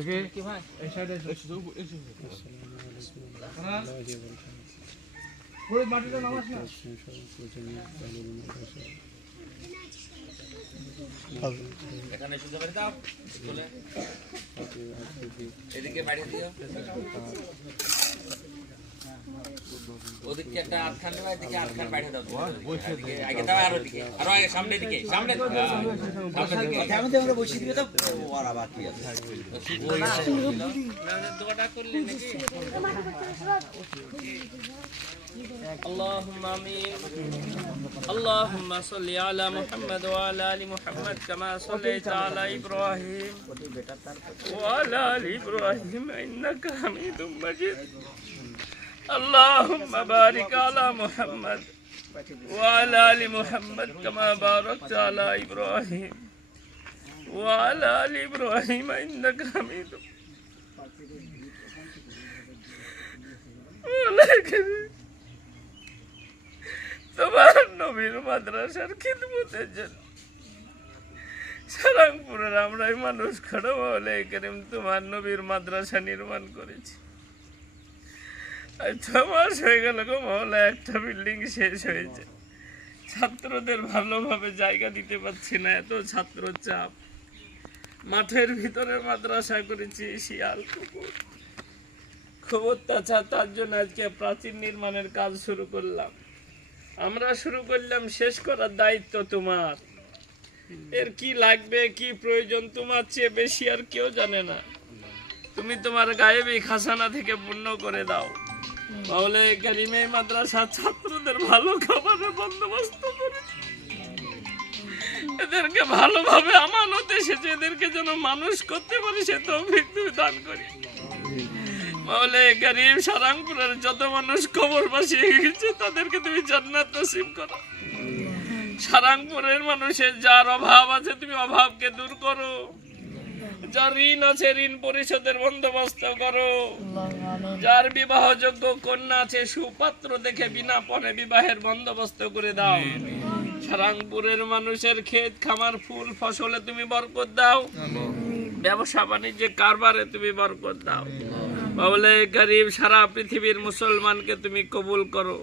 দেখি কি ভাই এই সাইডে পুরো মাটিটা নামাস না এখানে শুনতে পারি দাও স্কুলে এদিকে বাড়ি দিও ওদিকে একটা আটখান দেওয়া এদিকে আটখান বাইরে দাও আগে দাও আর ওদিকে আরো আগে সামনে দিকে সামনে আমরা বসিয়ে দিবে তো ওরা বাকি আছে দোয়াটা করলে নাকি اللهم آمين اللهم صل على محمد وعلى آل محمد كما صليت على إبراهيم وعلى آل إبراهيم إنك حميد مجيد اللهم بارك على محمد وعلى آل محمد كما باركت على إبراهيم وعلى آل إبراهيم إنك حميد مجيد তোমার নবীর মাদ্রাসার খিদমতের জন্য সারাংপুরের আমরাই মানুষ খাড়া বলে করিম তোমার নবীর মাদ্রাসা নির্মাণ করেছি। 6 মাস হয়ে গেল গো মহলা, একটা বিল্ডিং শেষ হয়েছে, ছাত্রদের ভালোভাবে জায়গা দিতে পারছি না, এত ছাত্র চাপ। মাঠের ভিতরে মাদ্রাসা করেছি, শিয়াল কুকুর খুব অত্যাচার, তার জন্য আজকে প্রাচীর নির্মাণের কাজ শুরু করলাম। আমরা শুরু করলাম, শেষ করার দায়িত্ব তোমার। এর কি লাগবে কি প্রয়োজন তোমার চেয়ে বেশি আর কেউ জানে না। তুমি তোমার গায়েবী খাজানা থেকে পূর্ণ করে দাও। তাহলে কারিমে মাদ্রাসা ছাত্রদের ভালো খাবারের বন্দোবস্ত করে, এদেরকে ভালোভাবে আমানত এসেছে, এদেরকে যেন মানুষ করতে পারি সে তৌফিক তুমি দান করি। মাওলা কারীম সারাংপুরের যত মানুষ কবরবাসী হয়ে গেছে তাদেরকে তুমি জান্নাত নসিব করো। সারাংপুরের মানুষের যার অভাব আছে তুমি অভাবকে দূর করো, যার ঋণ আছে ঋণ পরিশোধের বন্দোবস্ত করো, যার বিবাহযোগ্য কন্যা আছে সুপাত্র দেখে বিনা পণে বিবাহের বন্দোবস্ত করে দাও। সারাংপুরের মানুষের ক্ষেত খামার ফুল ফসলে তুমি বরকত দাও, ব্যবসা বাণিজ্যে কারবারে তুমি বরকত দাও। মাওলা কারীম সারা পৃথিবীর মুসলমানকে তুমি কবুল করো,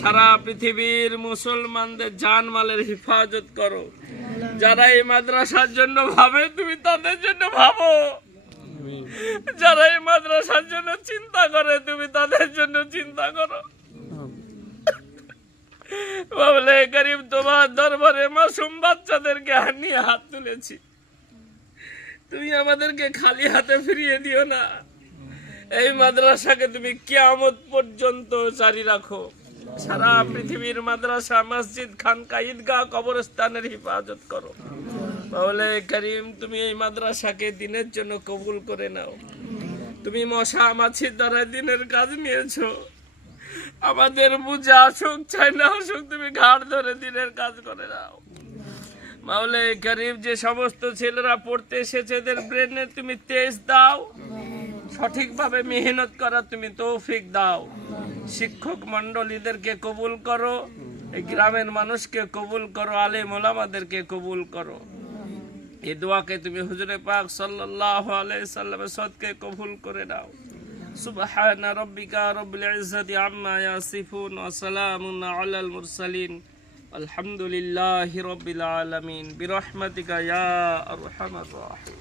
সারা পৃথিবীর মুসলমানদের জানমালের হেফাজত করো। যারা এই মাদ্রাসার জন্য ভাবে তুমি তাদের জন্য ভাবো, যারা এই মাদ্রাসার জন্য চিন্তা করে তুমি তাদের জন্য চিন্তা করো। মাওলা কারীম তোমার দরবারে মাসুম বাচ্চাদেরকে নিয়ে হাত তুলেছি, তুমি আমাদেরকে খালি হাতে ফিরিয়ে দিও না। এই মাদ্রাসাকে তুমি কিয়ামত পর্যন্ত জারি রাখো। সারা পৃথিবীর মাদ্রাসা মসজিদ খানকা ঈদগাহ কবরস্থানের হেফাজত করো। মাওলা কারীম তুমি এই মাদ্রাসাকে দিনের জন্য কবুল করে নাও। তুমি মশা মাছির দ্বারা দিনের কাজ নিয়েছো, আমাদের বুঝে আসুক চাই না আসুক তুমি ঘাড় ধরে দিনের কাজ করে নাও। মাওলা কারীম যে সমস্ত ছেলেরা পড়তে এসেছে এদের ব্রেনে তুমি তেজ দাও, সঠিকভাবে মেহনত করা তুমি তৌফিক দাও। শিক্ষক মন্ডলীদেরকে কবুল করো, এই গ্রামের মানুষকে কবুল করো, আলেম ওলামাদেরকে কবুল করো। এই দোয়াকে তুমি হুজুরে পাক সাল্লাল্লাহু আলাইহি সাল্লামের সদকে কবুল করে নাও। সুবহানা রাব্বিকা রাব্বিল ইজ্জাতি আম্মা ইয়াসিফুন ওয়া সালামুন আলাল মুরসালিন আলহামদুলিল্লাহি রাব্বিল আলামিন বিরহমাতিকা ইয়া আরহামার রাহিম।